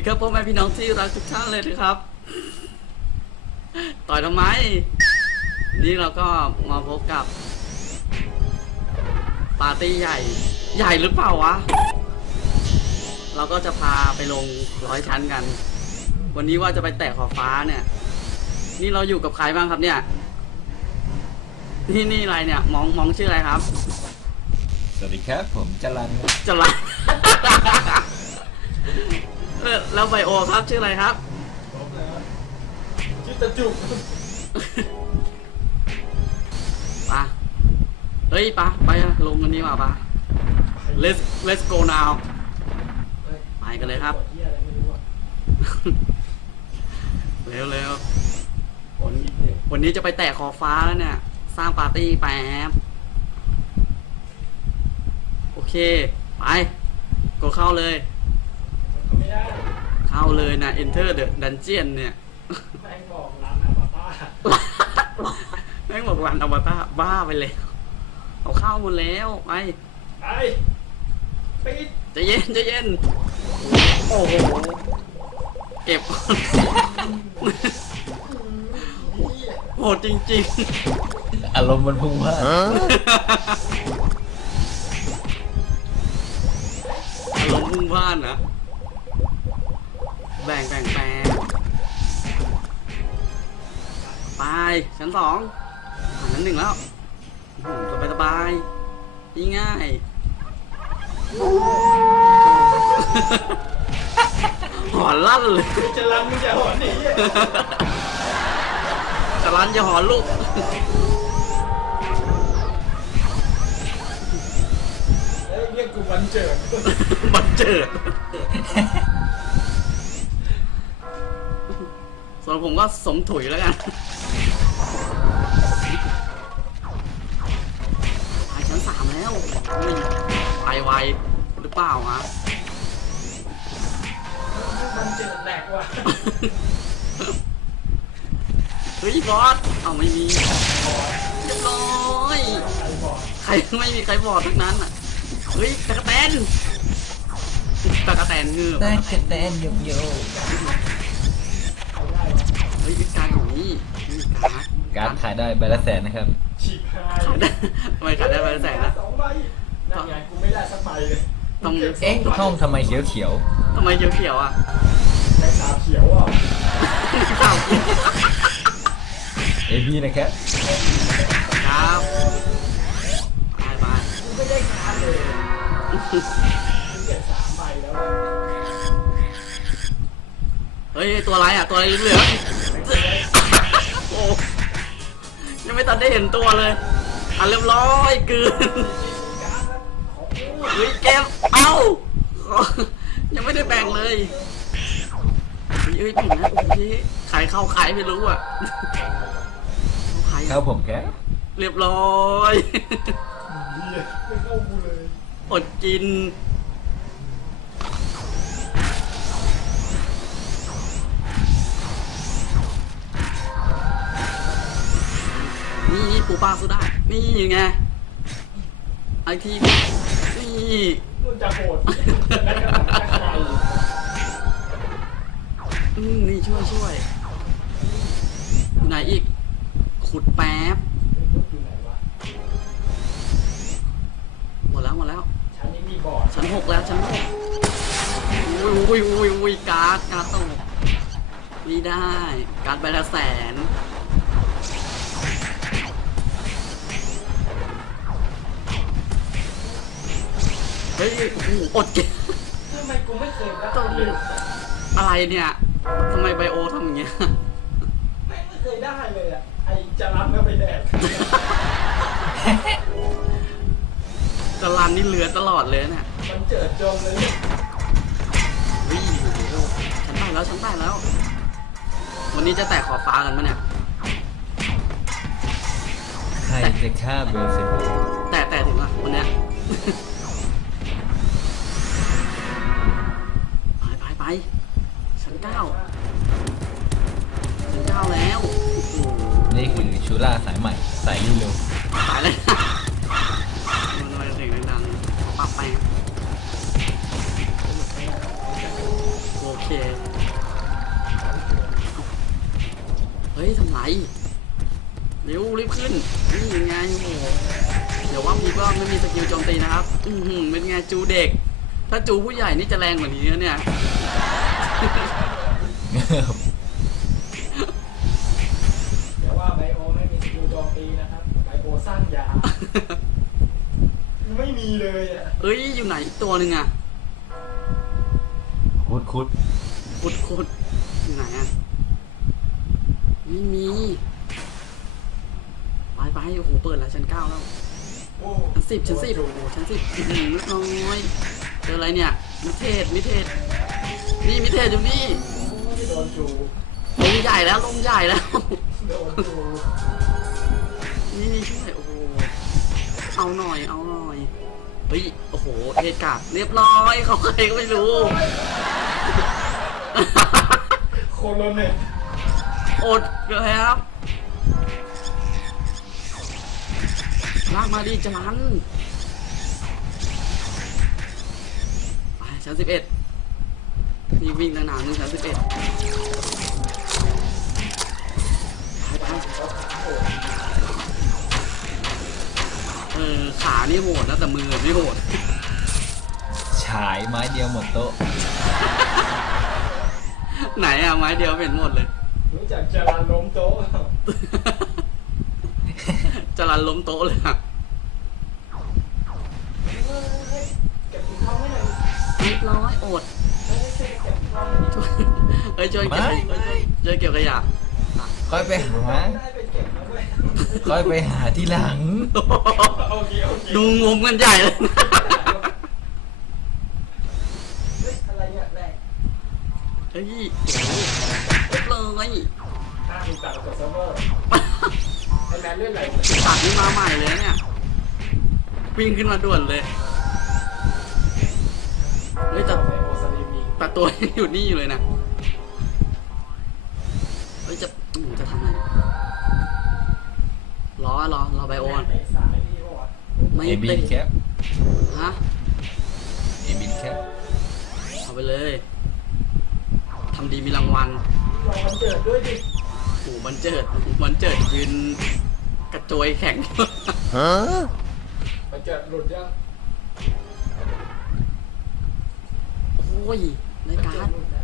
ดีครับพ่อแม่พี่น้องที่รักทุกท่านเลยนะครับ ต่อยทำไม นี่เราก็มาพบกับ ปาร์ตี้ใหญ่ ใหญ่หรือเปล่าวะ เราก็จะพาไปลงร้อยชั้นกัน วันนี้ว่าจะไปแตะขอบฟ้าเนี่ย นี่เราอยู่กับใครบ้างครับเนี่ย นี่นี่อะไรเนี่ย มองมองชื่ออะไรครับ สวัสดีครับ ผมจรันจะไล เออแล้วไบโอครับชื่ออะไรครับชื่อตะจุกปะเฮ้ยปะไปอะลงกันนี้มาปะ let's let's go now ไปกันเลยครับเหี้ยอะไรไม่รู้อะเร็วเร็ววันวันนี้จะไปแตะขอบฟ้าแล้วเนี่ย สร้างปาร์ตี้แป๊บโอเค ไปก็เข้าเลยทำไม่ได้ เข้าเลยนะ enter the dungeon เนี่ยแม่งบอกร้านอาบาต้าแม่งบอกรันอวตารบ้าไปเลย เอาเข้าหมดแล้วไปไปปิดใจะเย็นใจะเย็น โอ้โห เก็บ โหดจริงอารมณ์มันพุ่งว่าดๆอารมณ์พุ่งพล่านนะ แบ่งแบ่งแบ่งไปชั้นสองอ่าชั้นหนึ่งแล้วสบายสบายๆนี่ง่ายหอนลั่นเลยจะรันมึงจะหอนหนีอะจะรันจะหอนลูกเอ้ยเรียกกูวันเจิดบันเจิด ส่วนผมก็สมถุยแล้วกันไปชั้นสามแล้วอุ้ยไปไวหรือเปล่าวะวันเจิดแหลกว่ะเฮ้ยบอสเอาไม่มีเรียบร้อยใครบอกใครไม่มีใครบอดทั้งนั้นอะเฮ้ยตะกะแตนตะกะแตนเงือบได้แค่แตนโยกโยก เอาได้วะ เฮ้ยการของนี่นี่ การ์ดการดขายได้ใบละแสนนะครับ ฉีบหายขายได้ทำไมขายได้ใบละแสนนะ สองใบนั่นไงกูไม่ได้สักใบเลยต้องก็บสเอ๊ะใบห้องทำไมเขียวเขียวทำไมเขียวๆอะในสาบเขียวอะข้าวเอพีนะครับครับไปไปกูไม่ได้การดเลยกูเก็บสามใบแล้วอะเฮ้ย ตัวอะไรอะ ตัวอะไรเหลืองๆ ไม่ทันได้เห็นตัวเลยอะเรียบร้อยกลืนการ์ดนะของกูเฮ้ยแกมเอ้ายังไม่ได้แบ่งเลยเฮ้ยเฮ้ยแบ่งนะเฮ้ยขายเข้าขายไม่รู้อะขายเข้าผมแกเรียบร้อยเหี้ยไม่เข้ากูเลยอดกิน ปูปลาสุดานี่ไงไอทีนี่นู่นจะโหดแล้วก็จะใครอืมนี่ช่วยช่วยไหนอีก ขุดแป๊บ หมดแล้วหมดแล้ว ชั้นนี้มีบอดชั้นหกแล้วชั้นหกอุ้ยอุ้ยอุ้ยอุ้ยการ์ดการ์ดตกไม่ได้ การ์ดใบละแสน ฮ้ยโอ้โหอดเก็บทำไมกูไม่เคยได้ต้องเลยอะไรเนี่ยทำไมไบโอทำอย่างเงี้ยไม่ไม่เคยได้เลยอะไอจะรับก็ไปแดกจรันนี่เหลือตลอดเลยเนี่ยมันเจิดจมเลยเนี่ยวิ่งฉันได้แล้วฉันได้แล้ว วันนี้จะแตะขอบฟ้ากันปะเนี่ยใครจะฆ่าเบลเซบูแต่แต่ถึงอะวันเนี้ย นี่คือชูล่าสายใหม่สายเร็วตายเลยมันทำไมเสียงดังๆปรับไปครับโอเค เฮ้ยทำไรเร็วรีบขึ้นนี่ยังไงโอ้โหเดี๋ยวว่าพีก็ไม่มีสกิลโจมตีนะครับ อือหือเป็นไงจูเด็ก ถ้าจูผู้ใหญ่นี่จะแรงกว่านี้นะเนี่ย ไม่มีเลยอะเอ้ยอยู่ไหนอีกตัวหนึ่งอะคุดคุดคุดคุดอยู่ไหนอะไม่มีไปไปโอ้โหเปิดแล้วชั้นเก้าแล้วโอ้ชั้นสิบชั้นสิบโอ้โหชั้นสิบอื้อหือเล็กน้อยเจออะไรเนี่ยมิเทศมิเทศนี่มิเทศอยู่นี่ไม่โดนจูลงใหญ่แล้วลงใหญ่แล้ว โดนจูนี่นี่ช่วยโอ้โห เอาหน่อย เอาหน่อย เฮ้ย โอ้โหเอกาบเรียบร้อยเขาใครก็ไม่รู้ โคโลเนตอดเลยครับลากมาดิจรันไปชั้นสิบเอ็ดนี่วิ่งตั้งนานนึงชั้นสิบเอ็ดไปไป เออขานี่โหดนะแต่มือไม่โหด ฉายไม้เดียวหมดโต๊ะ ไหนอะไม้เดียวเป็นหมดเลย รู้จักจารันล้มโต๊ะจรันล้มโต๊ะเลยอะเฮ้ยเก็บถุงเท้าไว้หน่อยเรียบร้อยอดเฮ้ยช่วยเก็บถุงเท้าหน่อยช่วยเฮ้ยช่วยเก็บไม่เฮ้ยช่วยช่วยเก็บขยะ ค่อยไปหา ได้ไปเก็บนะเว้ย ค่อยไปหาที่หลังโอเคโอเคดูงมกันใหญ่เลยนะเฮ้ยอะไรเนี่ยแรกเฮ้ยเรียบร้อยห้าถูกตัดกับเซิร์ฟเวอร์ไอแมนเล่นอะไรตัดนี่มาใหม่เลยเนี่ย วิ่งขึ้นมาด่วนเลยเฮ้ยแต่ไบโอสลิมิงแต่ตัวยังอยู่นี่อยู่เลยนะ ไบโอก่อนเตะสายพี่บอกว่าไม่เอบิเตะนแคปฮะเอบินแคปเอาไปเลยทำดีมีรางวัลรอวันเกิดด้วยดิโอ้โหมันเจิดมันเจิดยืนกระโจยแข่งวันเกิดหลุดยังโอ้ยในวันการเกิ์ดดหลุดนะ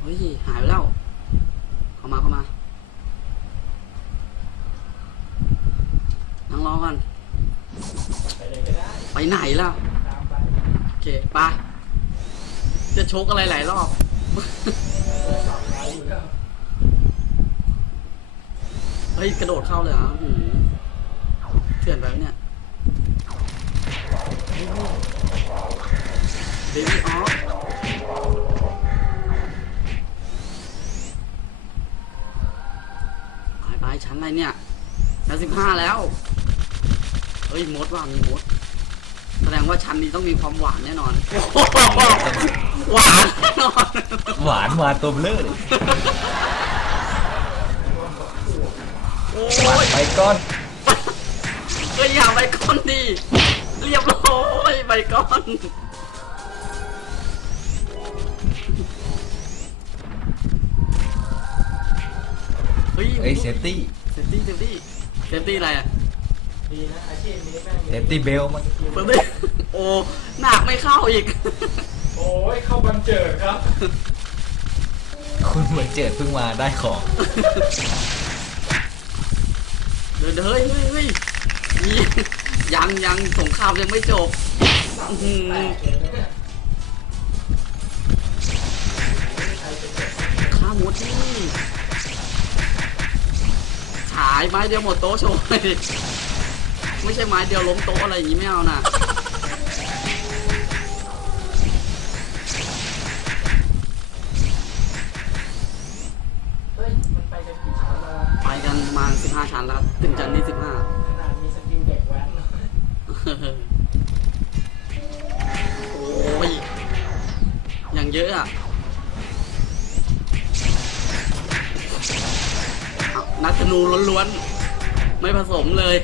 เฮ้ยหายไปแล้วเข้ามาเข้ามา นั่งรอก่อนไปเลยก็ได้ไปไหนล่ะโอเคไปจะชกอะไรหลายรอบเฮ้ยกระโดดเข้าเลยเหรอเถื่อนไปแล้วเนี่ยเบบี้ออฟไปไปชั้นอะไรเนี่ยชั้นสิบห้าแล้ว ฮ้ยมดว่ามีมด แสดงว่าชั้นนี้ต้องมีความหวานแน่นอน หวานแน่นอนหวานมาตัวเบลอเลยโอ้หวานยไปก้อนเอ้ยอย่าไปก้อนดิเรียบร้อยไปก้อนเฮ้ยเอ้ยเซฟตี้เซฟตี้เซฟตี้เซฟตี้อะไรอะ เซฟตี้เบลมันเซฟตี้โอ้หนักไม่เข้าอีก โอ้ยเข้าบันเจิดครับ คุณเหมือนเจิดเพิ่งมาได้ของ เดินเฮ้ยเฮ้ยเฮ้ยนี่ยังยังสงครามยังไม่จบอื้อหือข้ามดนี่ฉายไม้เดียวหมดโต๊ะโชว์เลยดิ ไม่ใช่ไม้เดียวล้มโต๊ะอะไรอย่างงี้ไม่เอานะเฮ้ยมันไปกันกี่ชั้นละไปกันประมาณ15ชั้นแล้วถึงชั้นที่15ขนาดมีสกิลเด็กแว้นโอ้ยอย่างเยอะอะนักธนูล้วนๆ ไม่ผสมเลย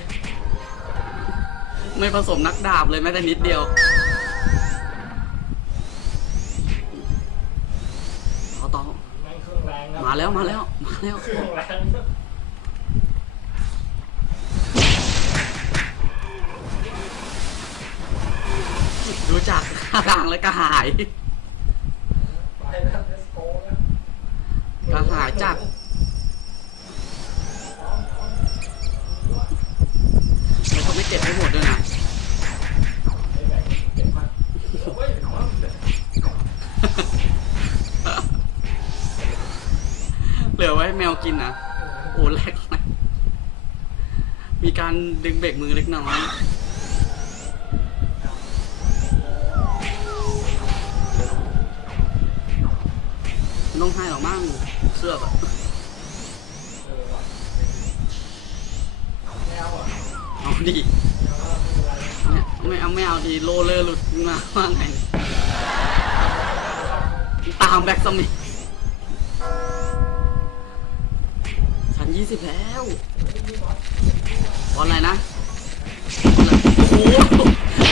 ไม่ผสมนักดาบเลยแม้แต่นิดเดียวงเครื่องแรงครับมาแล้วมาแล้วมาแล้วเครื่องแรงดูจากท่าทางแล้วก็หายไปนะเลสโก้นะกระหายจัดแล้วก็ไม่เก็บให้หมดด้วยนะ เหลือไว้แมวกินนะโอ้แรกมีการดึงเบรกมือเล็กน้อยต้องให้หรอกมั่งเสื้อกอะเออว่ะแมวอะเอาดิไม่เอาไม่เอาดีโลเลอร์หลุดมาว่าไง ตามแบ็กสมิธ ยี่สิบแล้วบอลอะไรนะโอ้โห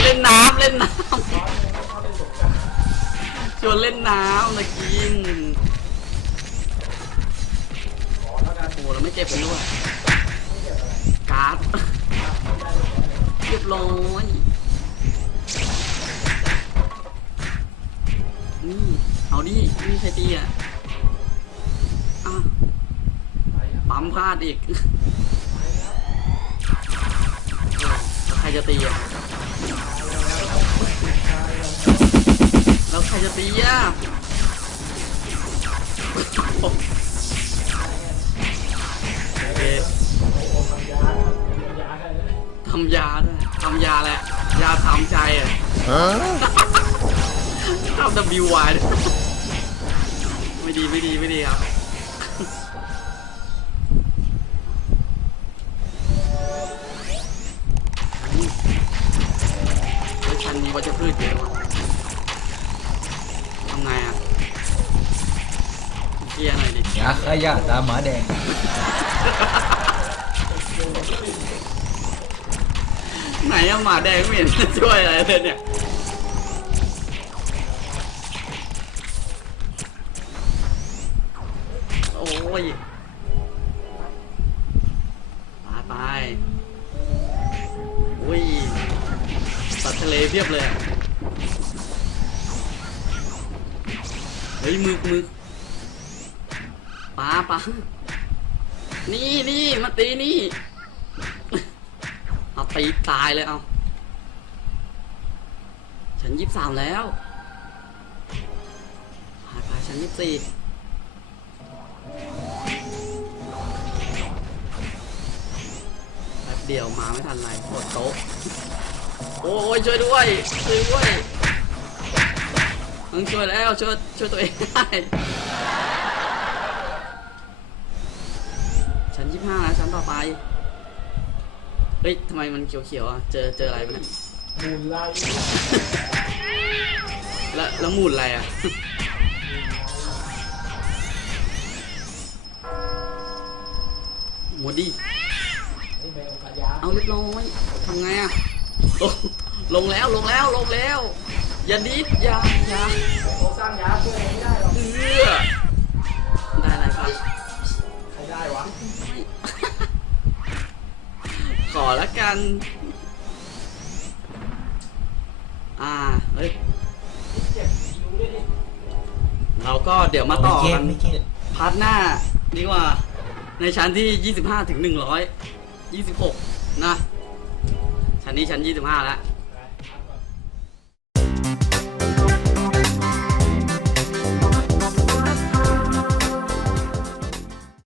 เล่นน้ำเล่นน้ำชวนเล่นน้ำนะกินขอแล้วกันโอ้เราไม่เก็บกันด้วยการ์ดเรียบร้อยนี่เอาดินี่ใครตีอะอะ ปอะปั๊มพลาดอีกแล้วใครจะตีอะแล้วใครจะตีอะโอเคโอ้ทำยาทำยาได้เลยทำยาด้วยทำยาแหละ ยาทำใจอะทำ WY ด้วยไม่ดีไม่ดีไม่ดีครับ อยยาขยะตามหมาแดง ไหนอะหมาแดงไม่เห็นจะช่วยอะไรเลยเนี่ย โอ้ยไปไปอุ้ยสัตว์ทะเลเพียบเลยอะเฮ้ยมึกมึก ปลาปลานี่นี่มาตีนี่เอาตีตายเลยเอาฉันยี่สิบสามแล้วหายไปฉันยี่สิบสี่แป๊บเดียวมาไม่ทันไรกดโต๊ะโอ้ยช่วยด้วยช่วยด้วยต้องช่วยแล้วช่วยช่วยตัวเองได้ ชั้นยี่ห้าแล้วชั้นต่อไป เฮ้ยทำไมมันเขียวๆอะ เจอเจออะไรไหมเนี่ยมูลไลท์แล้วแล้วหมูดอะไรอะ หมดดินี่แมวขยาเอาเรียบร้อยทำไงอะลงลงแล้วลงแล้วลงแล้ว อย่าดิดอย่าอย่าโอ้สร้างยาช่วยไม่ได้หรอกเอื้ ขอละกัน อ่า เฮ้ยเจ็บคิวด้วยดิเราก็เดี๋ยวมาต่อไม่เก็กับนไม่เก็บพาร์ทหน้าดีกว่าในชั้นที่ 25 ถึง 100 26 นะ ชั้นนี้ชั้น 25 แล้ว